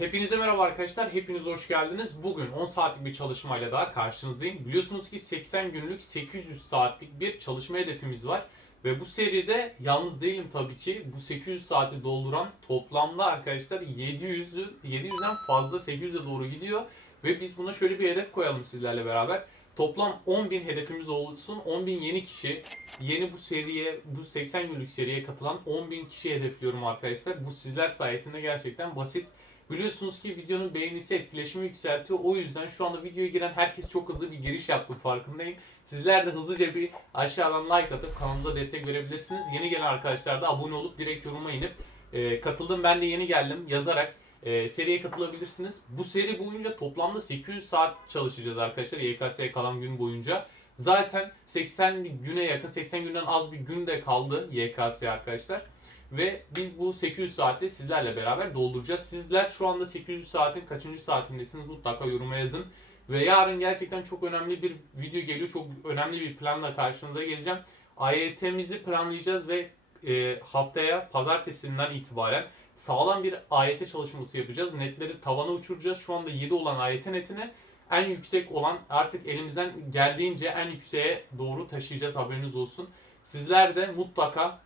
Hepinize merhaba arkadaşlar. Hepiniz hoş geldiniz. Bugün 10 saatlik bir çalışmayla daha karşınızdayım. Biliyorsunuz ki 80 günlük 800 saatlik bir çalışma hedefimiz var. Ve bu seride yalnız değilim tabii ki. Bu 800 saati dolduran toplamda arkadaşlar 700'ü 700'den fazla 800'e doğru gidiyor. Ve biz buna şöyle bir hedef koyalım sizlerle beraber. Toplam 10.000 hedefimiz olsun. 10.000 yeni kişi, yeni bu seriye, bu 80 günlük seriye katılan 10.000 kişi hedefliyorum arkadaşlar. Bu sizler sayesinde gerçekten basit. Biliyorsunuz ki videonun beğenisi etkileşimi yükseltiyor. O yüzden şu anda videoya giren herkes çok hızlı bir giriş yaptı farkındayım. Sizler de hızlıca bir aşağıdan like atıp kanalımıza destek verebilirsiniz. Yeni gelen arkadaşlar da abone olup direkt yoruma inip e, katıldım ben de yeni geldim yazarak e, seriye katılabilirsiniz. Bu seri boyunca toplamda 800 saat çalışacağız arkadaşlar YKS'ye kalan gün boyunca. Zaten 80 güne yakın 80 günden az bir gün de kaldı YKS arkadaşlar. Ve biz bu 800 saati sizlerle beraber dolduracağız. Sizler şu anda 800 saatin kaçıncı saatindesiniz mutlaka yoruma yazın. Ve yarın gerçekten çok önemli bir video geliyor. Çok önemli bir planla karşınıza geleceğim. AYT'mizi planlayacağız ve e, haftaya pazartesinden itibaren sağlam bir AYT çalışması yapacağız. Netleri tavana uçuracağız. Şu anda 7 olan AYT netini en yüksek olan artık elimizden geldiğince en yükseğe doğru taşıyacağız haberiniz olsun. Sizler de mutlaka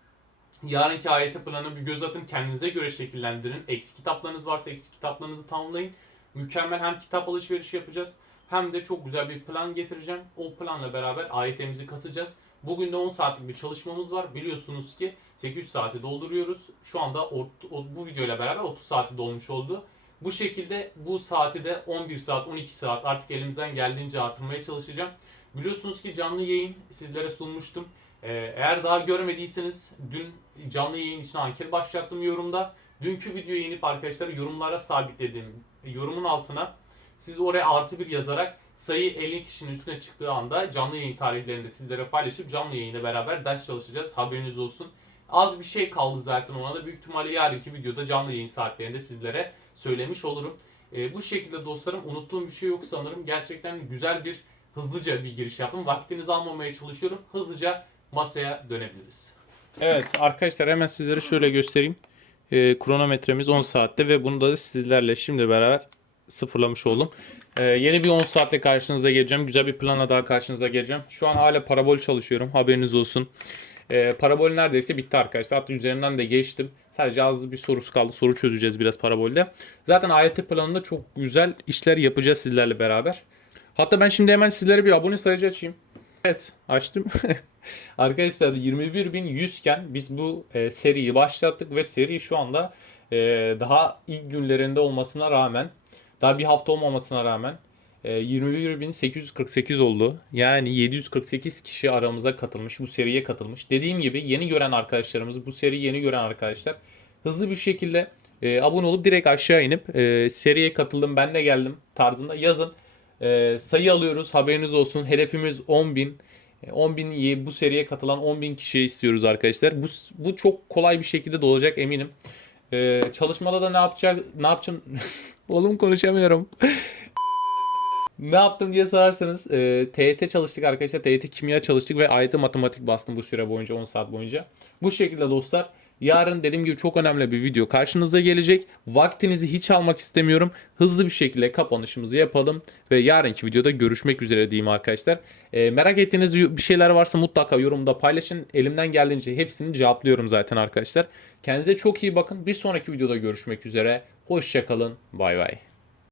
yarınki AYT planı bir göz atın kendinize göre şekillendirin. Eksik kitaplarınız varsa eksik kitaplarınızı tamamlayın. Mükemmel hem kitap alışverişi yapacağız hem de çok güzel bir plan getireceğim. O planla beraber AYT'mizi kasacağız. Bugün de 10 saatlik bir çalışmamız var. Biliyorsunuz ki 800 saati dolduruyoruz. Şu anda ort- o- bu videoyla beraber 30 saati dolmuş oldu. Bu şekilde bu saati de 11 saat, 12 saat artık elimizden geldiğince artırmaya çalışacağım. Biliyorsunuz ki canlı yayın sizlere sunmuştum. Ee, eğer daha görmediyseniz dün canlı yayın için anket başlattım yorumda. Dünkü videoyu inip arkadaşlar yorumlara sabitledim. Yorumun altına siz oraya artı bir yazarak sayı 50 kişinin üstüne çıktığı anda canlı yayın tarihlerini de sizlere paylaşıp canlı yayında beraber ders çalışacağız. Haberiniz olsun. Az bir şey kaldı zaten ona da büyük ihtimalle yarınki videoda canlı yayın saatlerinde sizlere söylemiş olurum. Ee, bu şekilde dostlarım unuttuğum bir şey yok sanırım. Gerçekten güzel bir hızlıca bir giriş yaptım. Vaktinizi almamaya çalışıyorum. Hızlıca masaya dönebiliriz. Evet arkadaşlar hemen sizlere şöyle göstereyim. Ee, kronometremiz 10 saatte ve bunu da sizlerle şimdi beraber sıfırlamış oldum. Ee, yeni bir 10 saatte karşınıza geleceğim. Güzel bir planla daha karşınıza geleceğim. Şu an hala parabol çalışıyorum. Haberiniz olsun. Ee, parabol neredeyse bitti arkadaşlar. Hatta üzerinden de geçtim. Sadece az bir sorusu kaldı. Soru çözeceğiz biraz parabolde. Zaten AYT planında çok güzel işler yapacağız sizlerle beraber. Hatta ben şimdi hemen sizlere bir abone sayıcı açayım. Evet açtım. Arkadaşlar 21.100 iken biz bu e, seriyi başlattık ve seri şu anda e, daha ilk günlerinde olmasına rağmen daha bir hafta olmamasına rağmen e, 21.848 oldu. Yani 748 kişi aramıza katılmış, bu seriye katılmış. Dediğim gibi yeni gören arkadaşlarımız, bu seriyi yeni gören arkadaşlar hızlı bir şekilde e, abone olup direkt aşağı inip e, seriye katıldım ben de geldim tarzında yazın. E, sayı alıyoruz haberiniz olsun. Hedefimiz 10.000. E, 10.000 bu seriye katılan 10.000 kişiye istiyoruz arkadaşlar. Bu, bu çok kolay bir şekilde de olacak eminim. E, çalışmada da ne yapacak ne yapacağım oğlum konuşamıyorum. ne yaptım diye sorarsanız e, TYT çalıştık arkadaşlar. TYT kimya çalıştık ve AYT matematik bastım bu süre boyunca 10 saat boyunca. Bu şekilde dostlar Yarın dediğim gibi çok önemli bir video karşınıza gelecek. Vaktinizi hiç almak istemiyorum. Hızlı bir şekilde kapanışımızı yapalım ve yarınki videoda görüşmek üzere diyeyim arkadaşlar. E, merak ettiğiniz bir şeyler varsa mutlaka yorumda paylaşın. Elimden geldiğince hepsini cevaplıyorum zaten arkadaşlar. Kendinize çok iyi bakın. Bir sonraki videoda görüşmek üzere. Hoşçakalın. Bay bay.